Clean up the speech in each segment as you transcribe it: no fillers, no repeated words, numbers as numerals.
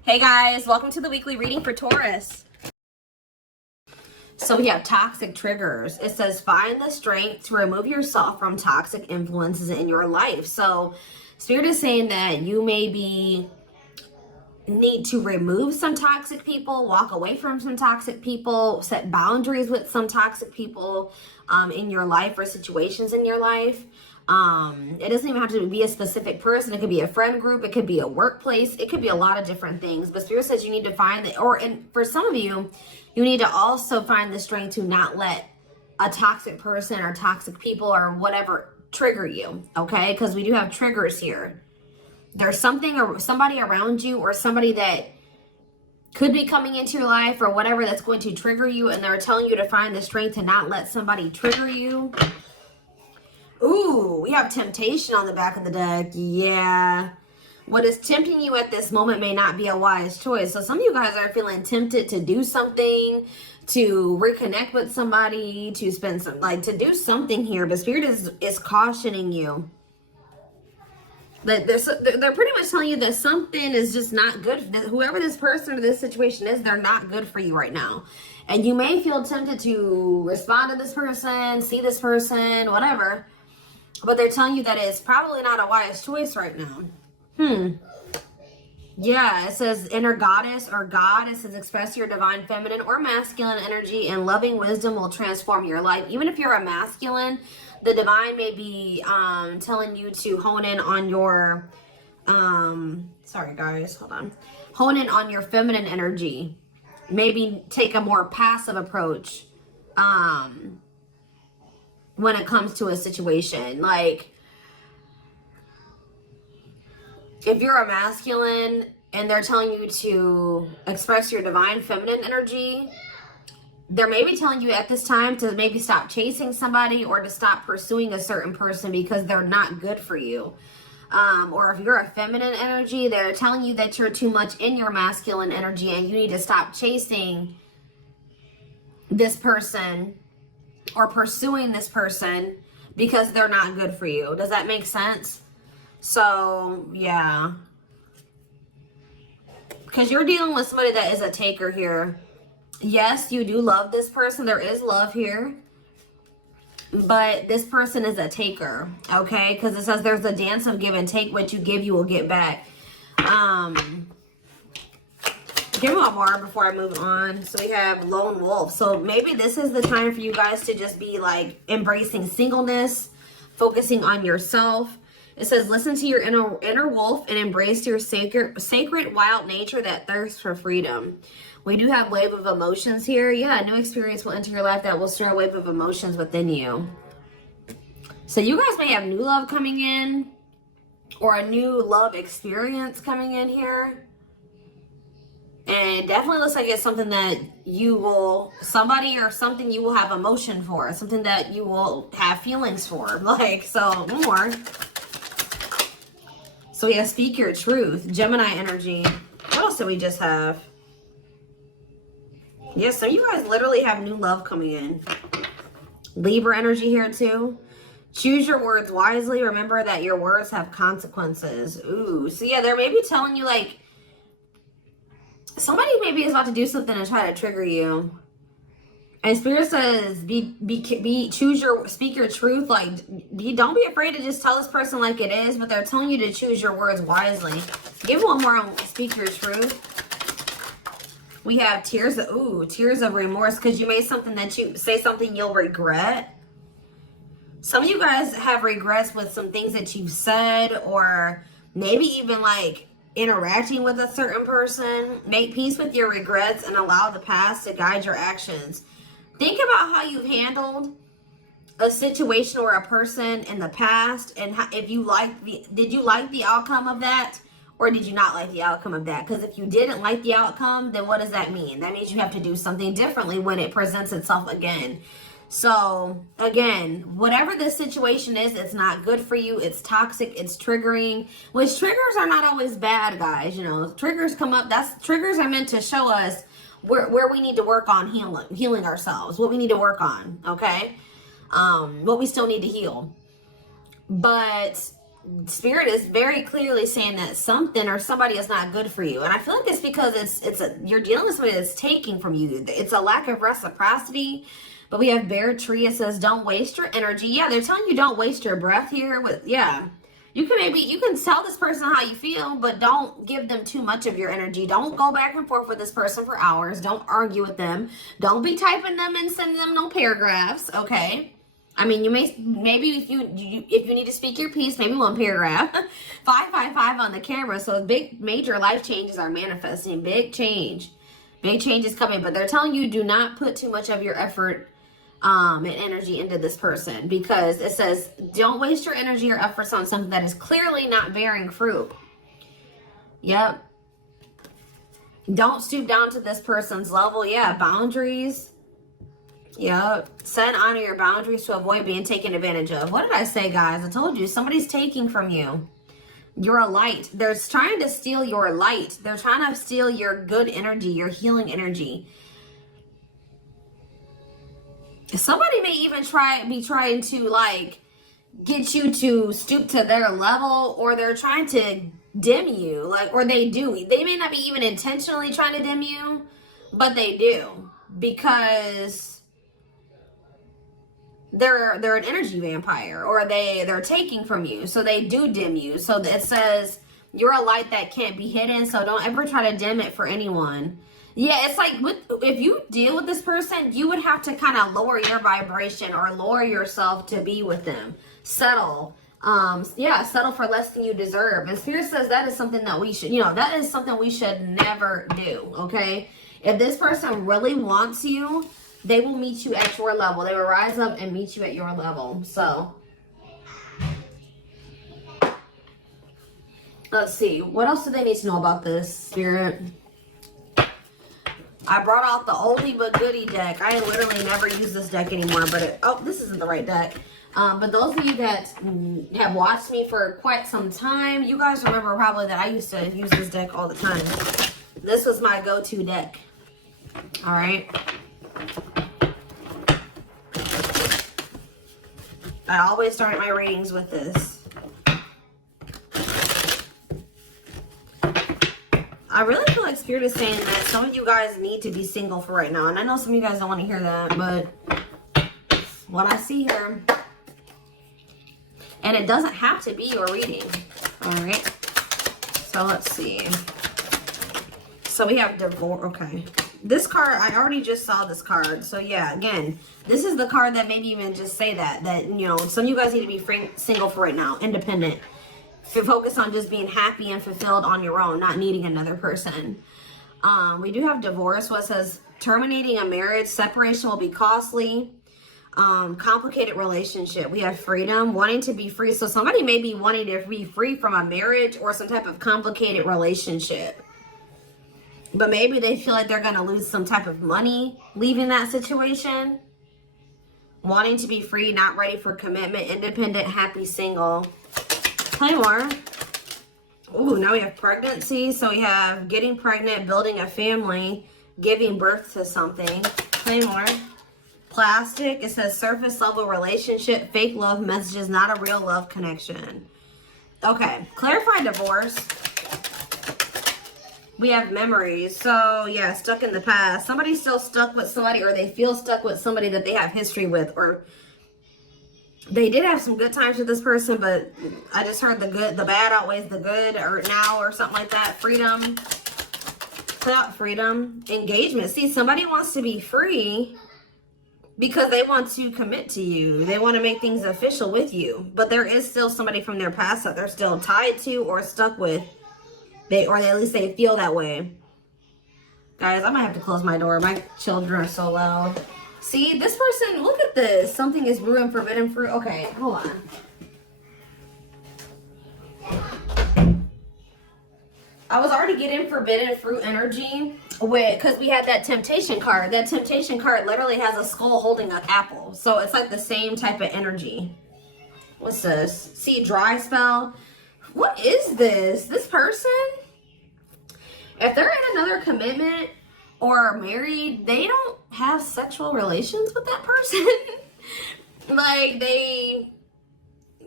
Hey guys, welcome to the weekly reading for Taurus. So we have toxic triggers. It says find the strength to remove yourself from toxic influences in your life. So Spirit is saying that you maybe need to remove some toxic people, walk away from some toxic people, set boundaries with some toxic people in your life or situations in your life. It doesn't even have to be a specific person. It could be a friend group. It could be a workplace. It could be a lot of different things. But Spirit says you need to find that, and for some of you, you need to also find the strength to not let a toxic person or toxic people or whatever trigger you, okay? Because we do have triggers here. There's something or somebody around you or somebody that could be coming into your life or whatever that's going to trigger you, and they're telling you to find the strength to not let somebody trigger you. Ooh, we have temptation on the back of the deck. Yeah. What is tempting you at this moment may not be a wise choice. So some of you guys are feeling tempted to do something, to reconnect with somebody, to spend some, to do something here. But Spirit is cautioning you. That they're pretty much telling you that something is just not good. That whoever this person or this situation is, they're not good for you right now. And you may feel tempted to respond to this person, see this person, whatever. But they're telling you that it's probably not a wise choice right now. Yeah, it says inner goddess or God. It says express your divine feminine or masculine energy, and loving wisdom will transform your life. Even if you're a masculine, the divine may be telling you to hone in on your, sorry guys, hold on. Hone in on your feminine energy. Maybe take a more passive approach when it comes to a situation. Like, if you're a masculine and they're telling you to express your divine feminine energy, they're maybe telling you at this time to maybe stop chasing somebody or to stop pursuing a certain person because they're not good for you. Or if you're a feminine energy, they're telling you that you're too much in your masculine energy and you need to stop chasing this person or pursuing this person because they're not good for you. Does that make sense? So, yeah. Because you're dealing with somebody that is a taker here. Yes, you do love this person. There is love here. But this person is a taker, okay? Because it says there's a dance of give and take. What you give, you will get back. Give me one more before I move on. So we have lone wolf. So maybe this is the time for you guys to just be like embracing singleness, focusing on yourself. It says, listen to your inner wolf and embrace your sacred wild nature that thirsts for freedom. We do have wave of emotions here. Yeah, a new experience will enter your life that will stir a wave of emotions within you. So you guys may have new love coming in or a new love experience coming in here. And it definitely looks like it's something that you will, somebody or something you will have emotion for. Something that you will have feelings for. Like, so more. So we have speak your truth, Gemini energy. What else did we just have? Yes, so you guys literally have new love coming in. Libra energy here too. Choose your words wisely. Remember that your words have consequences. Ooh, so yeah, they're maybe telling you like, somebody maybe is about to do something and try to trigger you. And Spirit says, speak your truth. Like, don't be afraid to just tell this person like it is, but they're telling you to choose your words wisely. Give one more on speak your truth. We have tears of remorse because you made something that you say something you'll regret. Some of you guys have regrets with some things that you've said, or maybe even like interacting with a certain person. Make peace with your regrets and allow the past to guide your actions. Think about how you've handled a situation or a person in the past, and how, if you did you like the outcome of that, or did you not like the outcome of that? Because if you didn't like the outcome, then what does that mean? That means you have to do something differently when it presents itself again. So again, whatever this situation is, it's not good for you. It's toxic. It's triggering. Which triggers are not always bad, guys. You know, triggers come up. Triggers are meant to show us where we need to work on healing ourselves, what we need to work on, okay? What we still need to heal. But Spirit is very clearly saying that something or somebody is not good for you. And I feel like it's because you're dealing with somebody that's taking from you. It's a lack of reciprocity. But we have Bear Tree. It says, don't waste your energy. Yeah, they're telling you don't waste your breath here. Yeah. You can tell this person how you feel, but don't give them too much of your energy. Don't go back and forth with this person for hours. Don't argue with them. Don't be typing them and sending them no paragraphs, okay? I mean, maybe if you need to speak your piece, maybe one paragraph. 555 on the camera. So major life changes are manifesting. Big change is coming. But they're telling you do not put too much of your effort and energy into this person, because it says don't waste your energy or efforts on something that is clearly not bearing fruit. Yep. Don't stoop down to this person's level. Yeah, boundaries. Yep. Set and honor your boundaries to avoid being taken advantage of. What did I say, guys? I told you somebody's taking from you. You're a light. They're trying to steal your light. They're trying to steal your good energy, your healing energy. Somebody may even be trying to like get you to stoop to their level, or they're trying to dim you, or they do. They may not be even intentionally trying to dim you, but they do, because they're an energy vampire, or they're taking from you, so they do dim you. So it says you're a light that can't be hidden, so don't ever try to dim it for anyone. Yeah, it's like if you deal with this person, you would have to kind of lower your vibration or lower yourself to be with them. Settle. Settle for less than you deserve. And Spirit says that is something that we should, that is something we should never do, okay? If this person really wants you, they will meet you at your level. They will rise up and meet you at your level. So, let's see. What else do they need to know about this, Spirit? I brought out the oldie but goodie deck. I literally never use this deck anymore, but this isn't the right deck. But those of you that have watched me for quite some time, you guys remember probably that I used to use this deck all the time. This was my go-to deck. All right. I always start my readings with this. I really feel like Spirit is saying that some of you guys need to be single for right now. And I know some of you guys don't want to hear that, but what I see here. And it doesn't have to be your reading. All right. So let's see. So we have divorce. Okay. This card, I already just saw this card. So yeah, again, this is the card that maybe even just say that some of you guys need to be single for right now, independent. Focus on just being happy and fulfilled on your own, not needing another person. We do have divorce. What says terminating a marriage, separation will be costly. Complicated relationship. We have freedom, wanting to be free. So somebody may be wanting to be free from a marriage or some type of complicated relationship. But maybe they feel like they're going to lose some type of money leaving that situation. Wanting to be free, not ready for commitment, independent, happy, single. Play more. Ooh, now we have pregnancy. So we have getting pregnant, building a family, giving birth to something. Play more. Plastic. It says surface level relationship, fake love messages, not a real love connection. Okay. Clarify divorce. We have memories. So yeah, stuck in the past. Somebody's still stuck with somebody, or they feel stuck with somebody that they have history with, or they did have some good times with this person, but I just heard the bad outweighs the good, or now, or something like that. Freedom. Freedom. Engagement. See, somebody wants to be free because they want to commit to you. They want to make things official with you. But there is still somebody from their past that they're still tied to or stuck with. Or at least they feel that way. Guys, I might have to close my door. My children are so loud. See, this person, look at this. Something is brewing forbidden fruit. Okay, hold on. I was already getting forbidden fruit energy because we had that temptation card. That temptation card literally has a skull holding an apple. So it's like the same type of energy. What's this? See, dry spell. What is this? This person, if they're in another commitment or married, they don't have sexual relations with that person. Like, they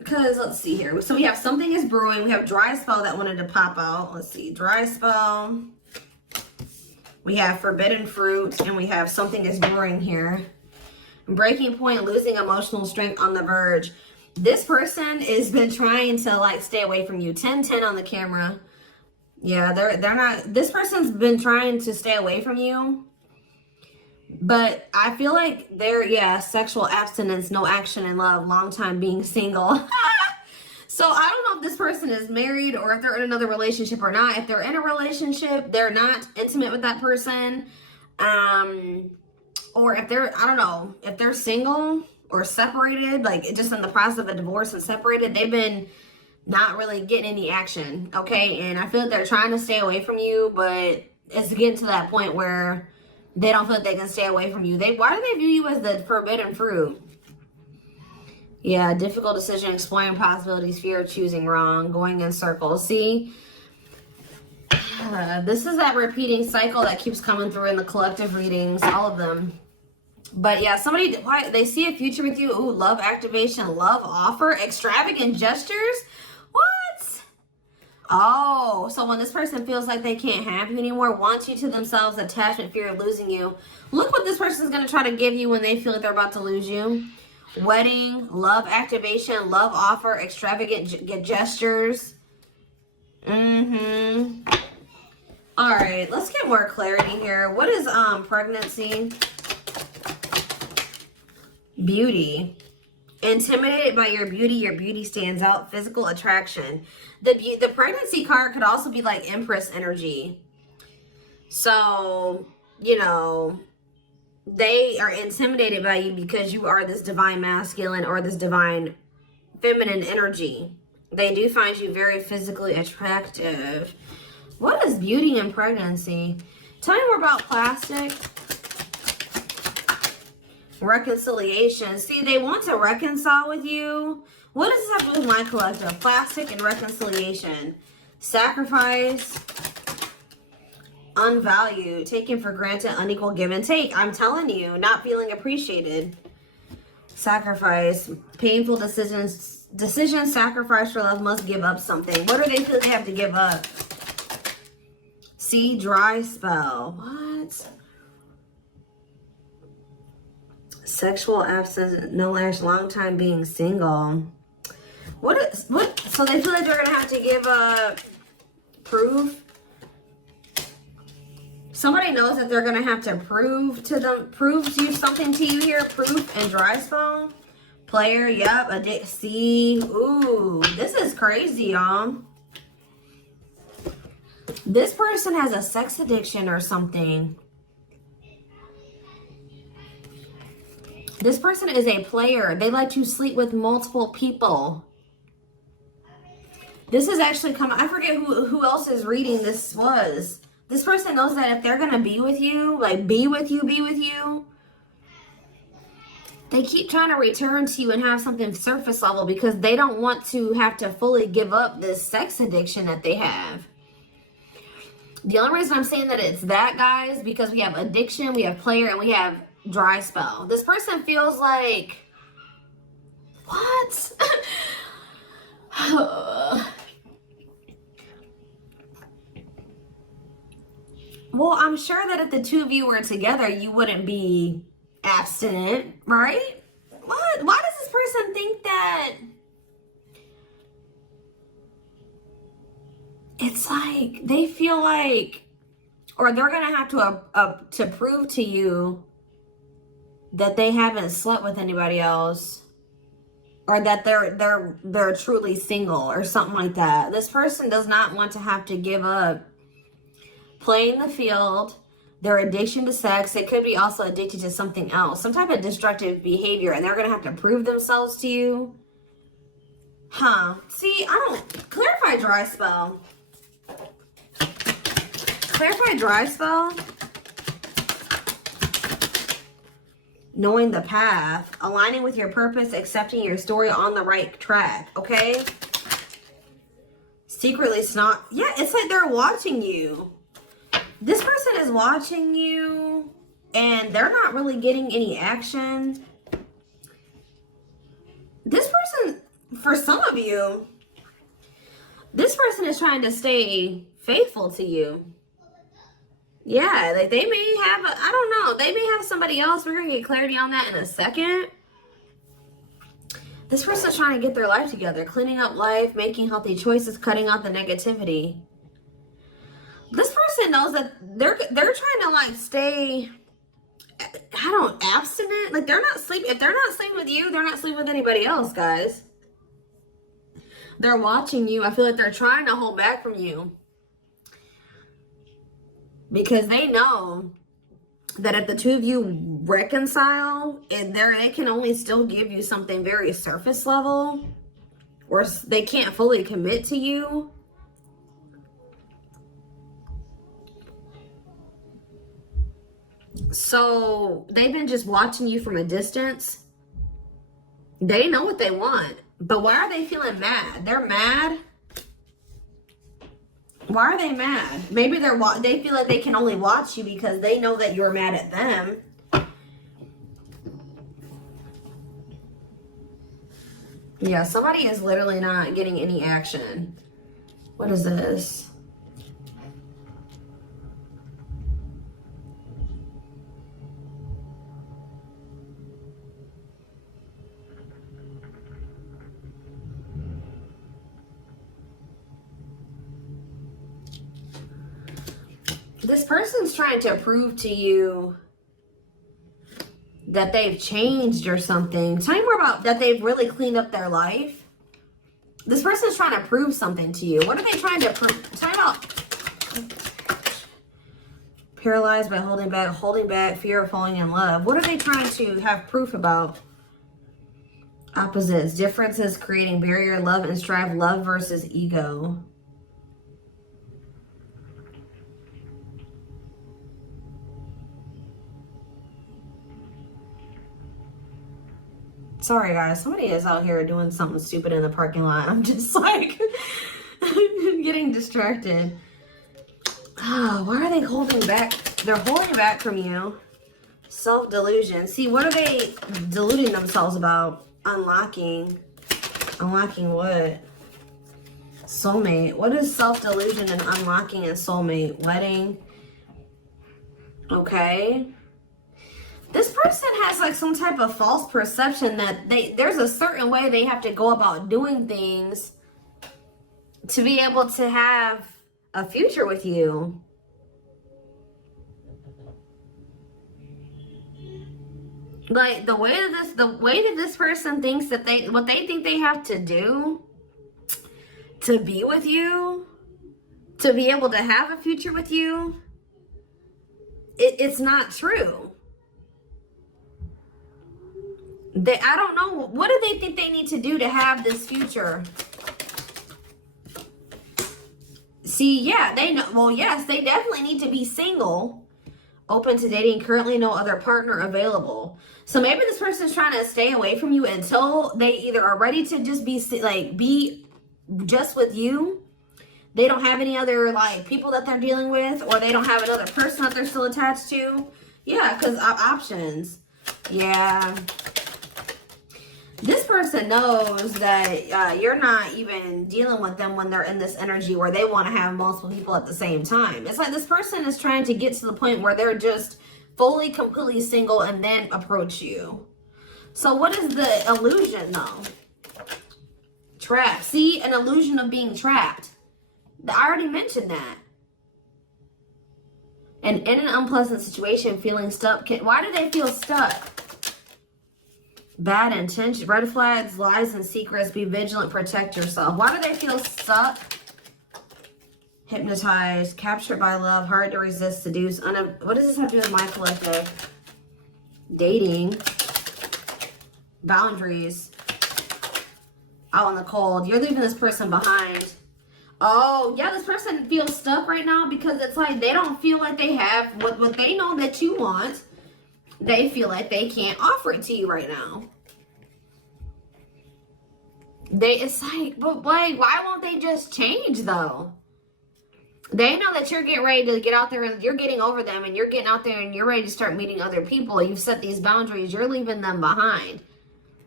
because let's see here. So we have something is brewing. We have dry spell that wanted to pop out. Let's see, dry spell. We have forbidden fruit, and we have something is brewing here. Breaking point, losing emotional strength, on the verge. This person has been trying to like stay away from you. 10-10 on the camera. Yeah, they're not. This person's been trying to stay away from you. But I feel like they're, sexual abstinence, no action in love, long time being single. So I don't know if this person is married or if they're in another relationship or not. If they're in a relationship, they're not intimate with that person. Or if they're, I don't know, if they're single or separated, like just in the process of a divorce and separated, they've been not really getting any action, okay? And I feel like they're trying to stay away from you, but it's getting to that point where they don't feel like they can stay away from you. Why do they view you as the forbidden fruit? Yeah, difficult decision, exploring possibilities, fear of choosing wrong, going in circles. See, this is that repeating cycle that keeps coming through in the collective readings, all of them. But yeah, they see a future with you. Ooh, love activation, love offer, extravagant gestures. What? Oh, so when this person feels like they can't have you anymore, wants you to themselves, attachment, fear of losing you. Look what this person is going to try to give you when they feel like they're about to lose you. Wedding, love activation, love offer, extravagant gestures. All right, let's get more clarity here. What is pregnancy? Beauty. Intimidated by your beauty stands out. Physical attraction. The pregnancy card could also be like Empress energy. So, you know, they are intimidated by you because you are this divine masculine or this divine feminine energy. They do find you very physically attractive. What is beauty and pregnancy? Tell me more about plastic. Reconciliation. See, they want to reconcile with you. What does this have to do with my collective? Plastic and reconciliation. Sacrifice. Unvalued. Taken for granted. Unequal give and take. I'm telling you, not feeling appreciated. Sacrifice. Painful decisions. Sacrifice for love. Must give up something. What do they feel they have to give up? See, dry spell. What? Sexual absence, no action, long time being single. What? So they feel like they're gonna have to give proof. Somebody knows that they're gonna have to prove you something to you here. Proof and dry spell. Player, yep. See, ooh, this is crazy, y'all. This person has a sex addiction or something. This person is a player. They like to sleep with multiple people. This is actually coming. I forget who else is reading this was. This person knows that if they're going to be with you, like be with you, they keep trying to return to you and have something surface level because they don't want to have to fully give up this sex addiction that they have. The only reason I'm saying that it's that, guys, because we have addiction, we have player, and we have dry spell. This person feels like, what? Well, I'm sure that if the two of you were together, you wouldn't be abstinent, right? What? Why does this person think that? It's like they feel like, or they're gonna have to prove to you that they haven't slept with anybody else, or that they're truly single or something like that. This person does not want to have to give up playing the field, their addiction to sex. They could be also addicted to something else, some type of destructive behavior, and they're gonna have to prove themselves to you. See, I don't clarify dry spell. Clarify dry spell. Knowing the path, aligning with your purpose, accepting your story, on the right track, okay? Secretly snot. Yeah, it's like they're watching you. This person is watching you and they're not really getting any action. This person, for some of you, this person is trying to stay faithful to you. Yeah, like they may have, I don't know, they may have somebody else. We're going to get clarity on that in a second. This person's trying to get their life together, cleaning up life, making healthy choices, cutting out the negativity. This person knows that they're trying to like stay, abstinent. Like they're not sleeping. If they're not sleeping with you, they're not sleeping with anybody else, guys. They're watching you. I feel like they're trying to hold back from you. Because they know that if the two of you reconcile, and they can only still give you something very surface level, or they can't fully commit to you. So they've been just watching you from a distance. They know what they want, but why are they feeling mad? They're mad. Why are they mad? Maybe they feel like they can only watch you because they know that you're mad at them. Yeah, somebody is literally not getting any action. What is this? This person's trying to prove to you that they've changed or something. Tell me more about that. They've really cleaned up their life. This person's trying to prove something to you. What are they trying to prove? Tell me about paralyzed by holding back, fear of falling in love. What are they trying to have proof about? Opposites, differences, creating barrier, love and strive, love versus ego. Sorry, guys. Somebody is out here doing something stupid in the parking lot. I'm just like getting distracted. Oh, why are they holding back? They're holding back from you. Self-delusion. See, what are they deluding themselves about? Unlocking. Unlocking what? Soulmate. What is self-delusion and unlocking and soulmate? Wedding. Okay. This person has like some type of false perception that there's a certain way they have to go about doing things to be able to have a future with you. Like the way that this person thinks that what they think they have to do to be with you, to be able to have a future with you, it's not true. I don't know. What do they think they need to do to have this future? See, yeah, they know. Well, yes, they definitely need to be single, open to dating, currently no other partner available. So maybe this person's trying to stay away from you until they either are ready to just be just with you. They don't have any other like people that they're dealing with, or they don't have another person that they're still attached to. Yeah, because options. Yeah. This person knows that you're not even dealing with them when they're in this energy where they want to have multiple people at the same time. It's like this person is trying to get to the point where they're just fully, completely single and then approach you. So what is the illusion though? Trapped. See, an illusion of being trapped. I already mentioned that. And in an unpleasant situation, feeling stuck. Why do they feel stuck? Bad intention, red flags, lies and secrets, be vigilant, protect yourself. Why do they feel stuck? Hypnotized, captured by love, hard to resist, seduce. What does this have to do with my collective? Dating. Boundaries. Out in the cold. You're leaving this person behind. Oh, yeah, this person feels stuck right now because it's like they don't feel like they have what they know that you want. They feel like they can't offer it to you right now. It's like, but like, why won't they just change though? They know that you're getting ready to get out there and you're getting over them and you're getting out there and you're ready to start meeting other people. You've set these boundaries. You're leaving them behind.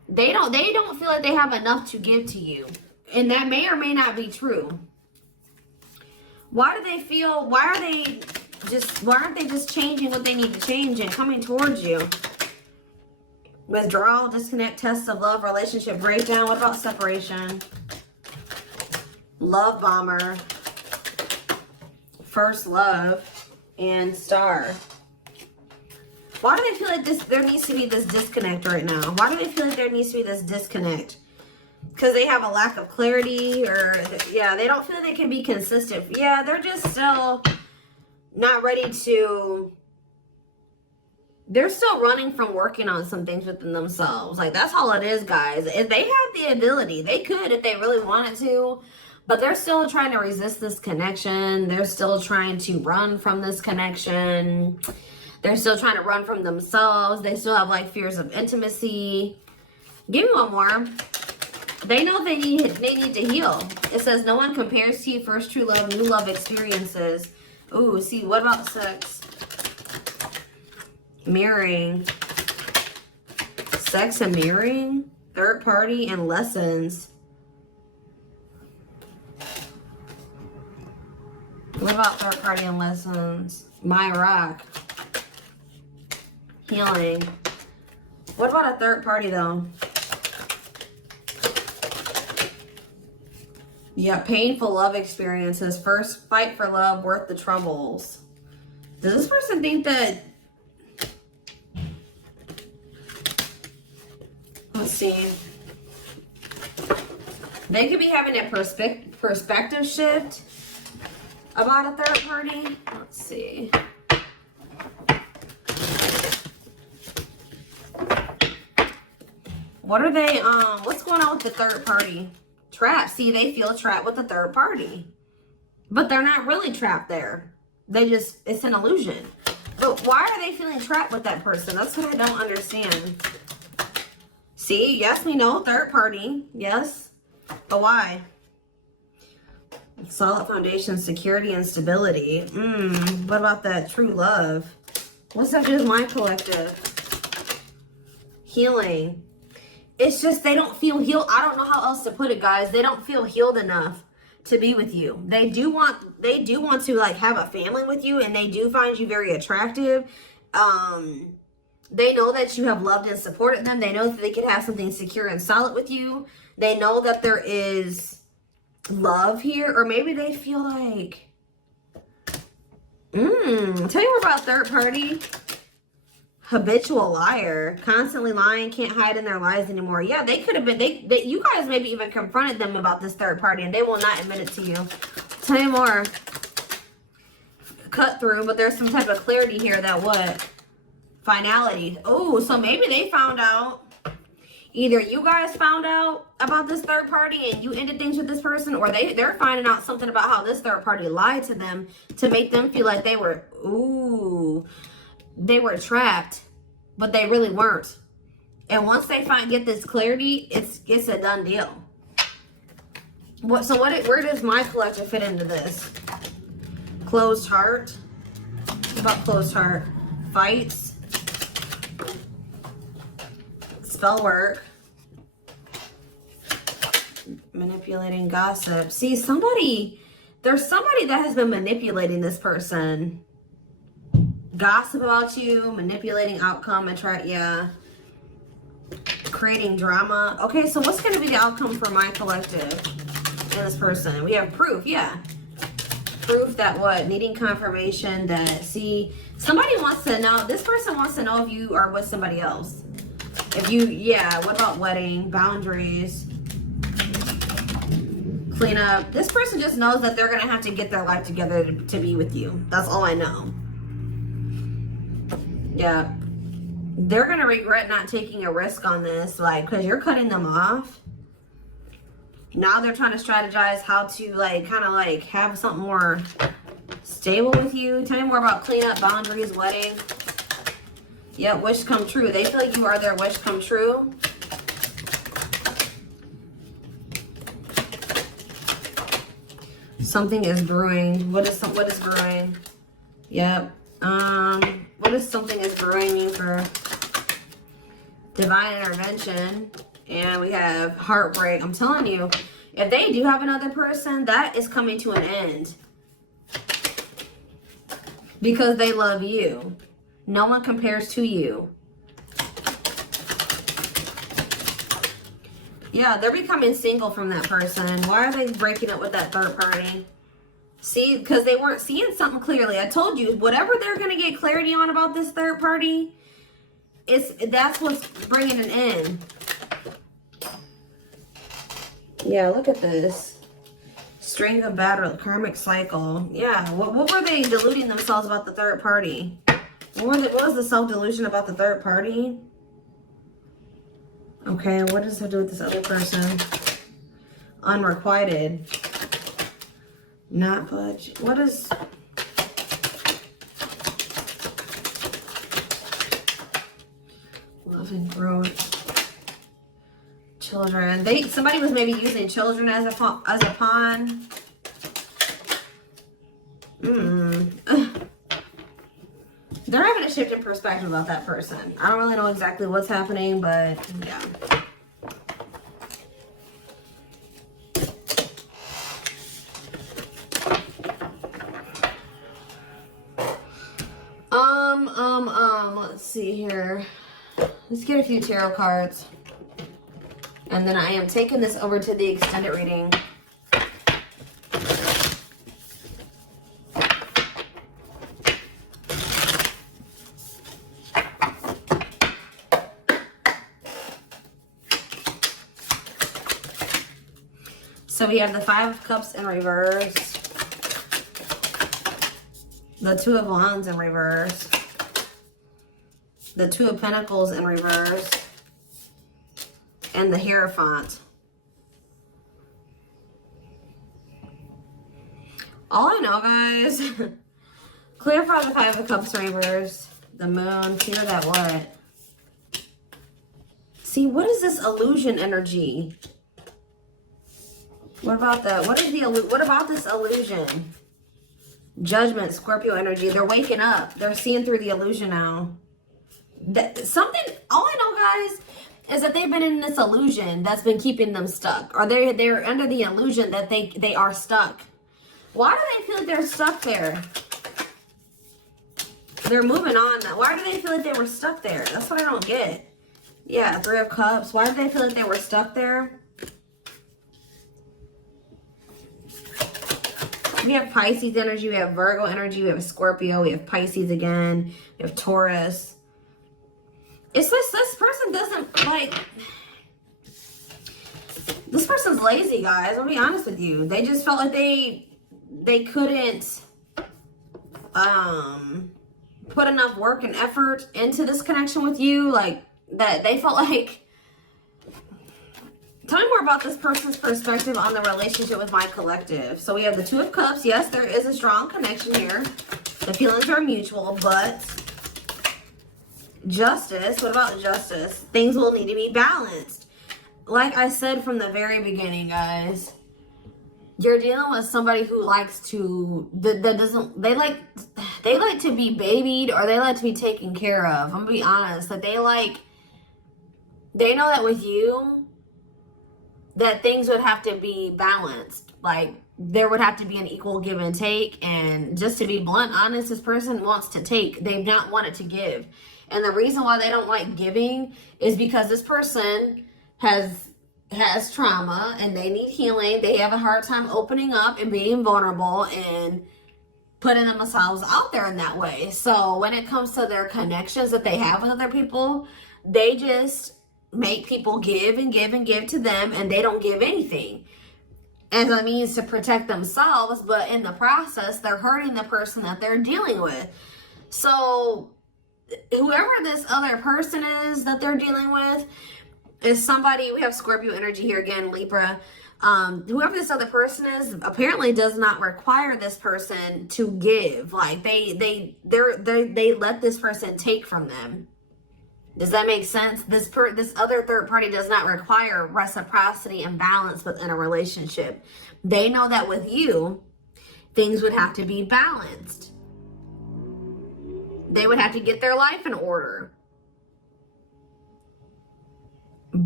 They don't feel like they have enough to give to you. And that may or may not be true. Why do they feel, why aren't they just changing what they need to change and coming towards you? Withdrawal, disconnect, test of love, relationship breakdown. What about separation? Love bomber, first love, and star. Why do they feel like there needs to be this disconnect right now? Why do they feel like there needs to be this disconnect? Because they have a lack of clarity, or yeah, they don't feel they can be consistent. Yeah, they're just still not ready to, they're still running from working on some things within themselves. Like, that's all it is, guys. If they have the ability, they could if they really wanted to, but they're still trying to resist this connection. They're still trying to run from this connection. They're still trying to run from themselves. They still have like fears of intimacy. Give me one more. They know they need to heal. It says no one compares to you, first true love, new love experiences. Ooh, see, what about sex? Mirroring. Sex and mirroring. Third party and lessons. What about third party and lessons? My rock. Healing. What about a third party though? Yeah, painful love experiences. First fight for love, worth the troubles. Does this person think that... Let's see. They could be having a perspective shift about a third party. Let's see. What are they, what's going on with the third party? Trapped. See, they feel trapped with the third party. But they're not really trapped there. They just, it's an illusion. But why are they feeling trapped with that person? That's what I don't understand. See, yes, we know, third party. Yes. But why? Solid foundation, security, and stability. What about that true love? What's up with my collective? Healing. It's just they don't feel healed. I don't know how else to put it, guys. They don't feel healed enough to be with you. They do want to like have a family with you, and they do find you very attractive. They know that you have loved and supported them. They know that they could have something secure and solid with you. They know that there is love here, or maybe they feel like tell you more about third party. Habitual liar, constantly lying, can't hide in their lies anymore. Yeah, they could have been, you guys maybe even confronted them about this third party and they will not admit it to you. Tell you more. Cut through, but there's some type of clarity here that what? Finality. Oh, so maybe they found out. Either you guys found out about this third party and you ended things with this person, or they're finding out something about how this third party lied to them to make them feel like they were, they were trapped, but they really weren't. And once they get this clarity, it's a done deal. Where does my collective fit into this? Closed heart. What about closed heart? Fights. Spell work. Manipulating, gossip. See, there's somebody that has been manipulating this person. Gossip about you, manipulating outcome, creating drama. Okay, so what's going to be the outcome for my collective and this person? We have proof, proof that what? Needing confirmation that, see, somebody wants to know, this person wants to know if you are with somebody else. If you, what about wedding, boundaries, clean up. This person just knows that they're going to have to get their life together to be with you. That's all I know. Yeah, they're going to regret not taking a risk on this, like, because you're cutting them off. Now they're trying to strategize how to, like, kind of, like, have something more stable with you. Tell me more about cleanup, boundaries, wedding. Yeah, wish come true. They feel you are their wish come true. Something is brewing. What is brewing? Yep. What does something is brewing mean for divine intervention And we have heartbreak. I'm telling you, if they do have another person, that is coming to an end. Because they love you. No one compares to you. Yeah, they're becoming single from that person. Why are they breaking up with that third party? See, because they weren't seeing something clearly. I told you, whatever they're going to get clarity on about this third party, that's what's bringing an end. Yeah, look at this. String of battle, karmic cycle. Yeah, what were they deluding themselves about the third party? What was the self-delusion about the third party? Okay, what does it do with this other person? Unrequited. Not budge. What is... Love and growth. Children. Somebody was maybe using children as a pawn. They're having a shift in perspective about that person. I don't really know exactly what's happening, but yeah. Let's see here. Let's get a few tarot cards. And then I am taking this over to the extended reading. So we have the Five of Cups in reverse. The Two of Wands in reverse. The Two of Pentacles in reverse. And the Hierophant. All I know, guys, clarify the Five of Cups in reverse. The Moon, clear that what? See, what is this illusion energy? What about that? What about this illusion? Judgment, Scorpio energy. They're waking up. They're seeing through the illusion now. All I know, guys, is that they've been in this illusion that's been keeping them stuck. Or they're under the illusion that they are stuck. Why do they feel like they're stuck there? They're moving on now. Why do they feel like they were stuck there? That's what I don't get. Yeah, Three of Cups. Why do they feel like they were stuck there? We have Pisces energy, we have Virgo energy, we have Scorpio, we have Pisces again, we have Taurus. It's this person doesn't like... This person's lazy, guys. I'll be honest with you. They just felt like they couldn't put enough work and effort into this connection with you. Like, that they felt like... Tell me more about this person's perspective on the relationship with my collective. So we have the Two of Cups. Yes, there is a strong connection here. The feelings are mutual, but Justice. What about Justice? Things will need to be balanced. Like I said from the very beginning, guys, you're dealing with somebody who likes to they like to be babied, or they like to be taken care of. I'm gonna be honest, that they know that with you, that things would have to be balanced. Like, there would have to be an equal give and take. And just to be blunt, honest, this person wants to take. They've not wanted to give. And the reason why they don't like giving is because this person has trauma and they need healing. They have a hard time opening up and being vulnerable and putting themselves out there in that way. So when it comes to their connections that they have with other people, they just make people give and give and give to them, and they don't give anything as a means to protect themselves, but in the process they're hurting the person that they're dealing with. So whoever this other person is that they're dealing with is somebody, we have Scorpio energy here again, Libra. Whoever this other person is apparently does not require this person to give. Like, they let this person take from them. Does that make sense? This other third party does not require reciprocity and balance within a relationship. They know that with you, things would have to be balanced. They would have to get their life in order.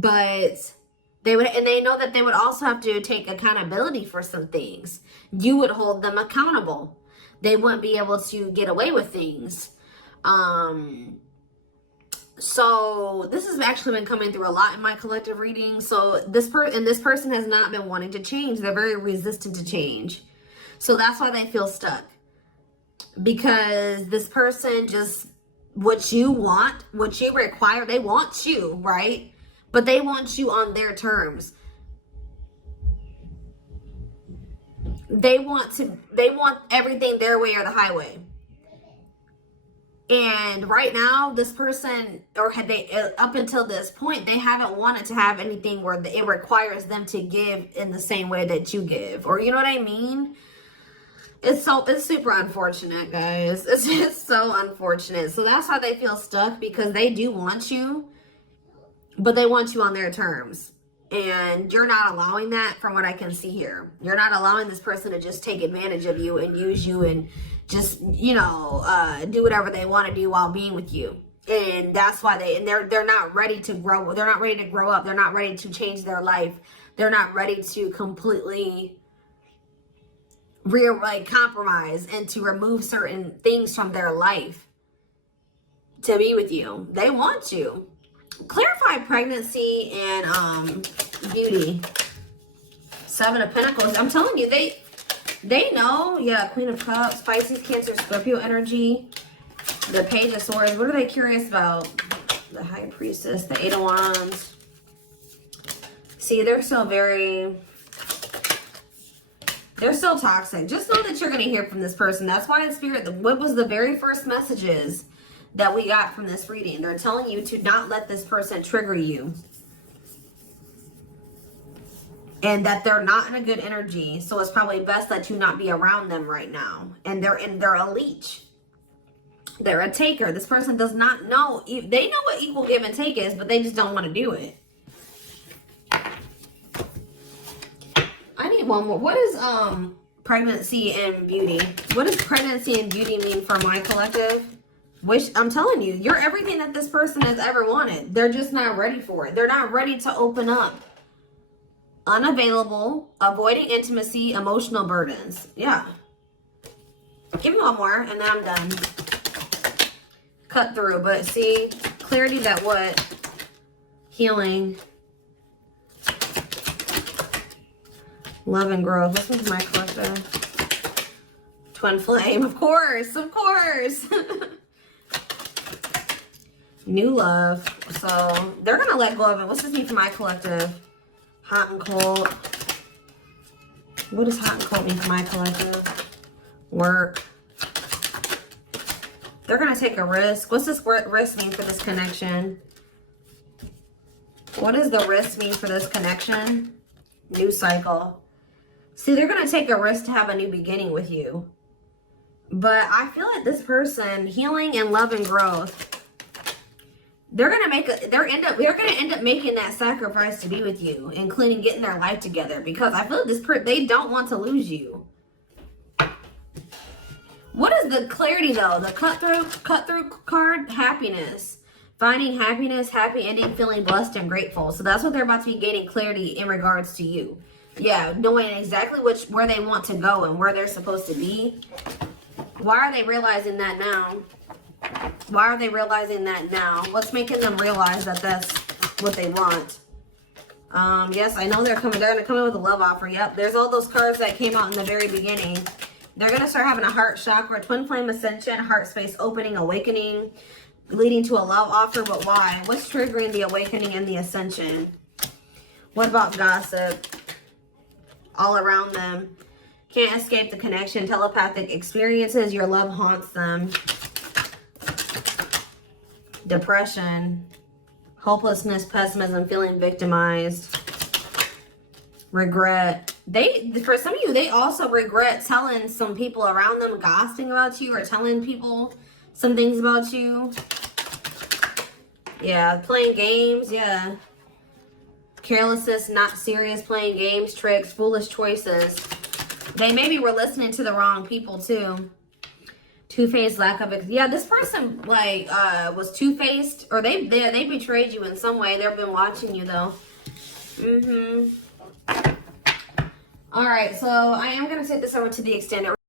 But they would, and they know that they would also have to take accountability for some things. You would hold them accountable. They wouldn't be able to get away with things. So this has actually been coming through a lot in my collective reading. So this person has not been wanting to change. They're very resistant to change. So that's why they feel stuck. Because this person just, what you want, what you require, they want you, right? But they want you on their terms. They want everything their way or the highway. And right now, this person, or had they, up until this point, they haven't wanted to have anything where it requires them to give in the same way that you give. Or you know what I mean? It's super unfortunate, guys. It's just so unfortunate. So that's why they feel stuck, because they do want you, but they want you on their terms. And you're not allowing that, from what I can see here. You're not allowing this person to just take advantage of you and use you and just, you know, do whatever they want to do while being with you. And that's why they're not ready to grow. They're not ready to grow up. They're not ready to change their life. They're not ready to completely compromise and to remove certain things from their life to be with you. They want you. Clarify pregnancy and beauty. 7 of Pentacles. I'm telling you, they know. Yeah, Queen of Cups, Pisces, Cancer, Scorpio energy. The Page of Swords. What are they curious about? The High Priestess, the 8 of Wands. See, they're still toxic. Just know that you're going to hear from this person. That's why in Spirit, what was the very first messages that we got from this reading? They're telling you to not let this person trigger you. And that they're not in a good energy. So it's probably best that you not be around them right now. And they're a leech. They're a taker. This person does not know. They know what equal give and take is, but they just don't want to do it. I need one more. What is pregnancy and beauty? What does pregnancy and beauty mean for my collective? I'm telling you, you're everything that this person has ever wanted. They're just not ready for it. They're not ready to open up. Unavailable, avoiding intimacy, emotional burdens. Yeah. Give me one more and then I'm done. Cut through, but see, clarity that what? Healing. Love and growth. This one's my collective. Twin flame, of course, of course. New love. So they're gonna let go of it. What's this mean for my collective? Hot and cold. What does hot and cold mean for my collective? Work. They're gonna take a risk. What's this risk mean for this connection? What does the risk mean for this connection? New cycle. See, they're going to take a risk to have a new beginning with you. But I feel like this person, healing and love and growth, they're going to end up making that sacrifice to be with you, including getting their life together, because I feel like they don't want to lose you. What is the clarity though? The cut through card, happiness. Finding happiness, happy ending, feeling blessed and grateful. So that's what they're about to be gaining clarity in regards to you. Yeah, knowing exactly where they want to go and where they're supposed to be. Why are they realizing that now? Why are they realizing that now? What's making them realize that that's what they want? Yes, I know they're coming. They're going to come in with a love offer. Yep, there's all those cards that came out in the very beginning. They're going to start having a heart chakra, twin flame ascension, heart space opening, awakening, leading to a love offer. But why? What's triggering the awakening and the ascension? What about gossip? All around them. Can't escape the connection. Telepathic experiences. Your love haunts them. Depression. Hopelessness, pessimism, feeling victimized. Regret. For some of you, they also regret telling some people around them, gossiping about you, or telling people some things about you. Yeah, playing games. Yeah. Carelessness, not serious, playing games, tricks, foolish choices. They maybe were listening to the wrong people too. Two-faced, lack of yeah. This person like was two-faced, or they betrayed you in some way. They've been watching you though. All right, so I am gonna take this over to the extended.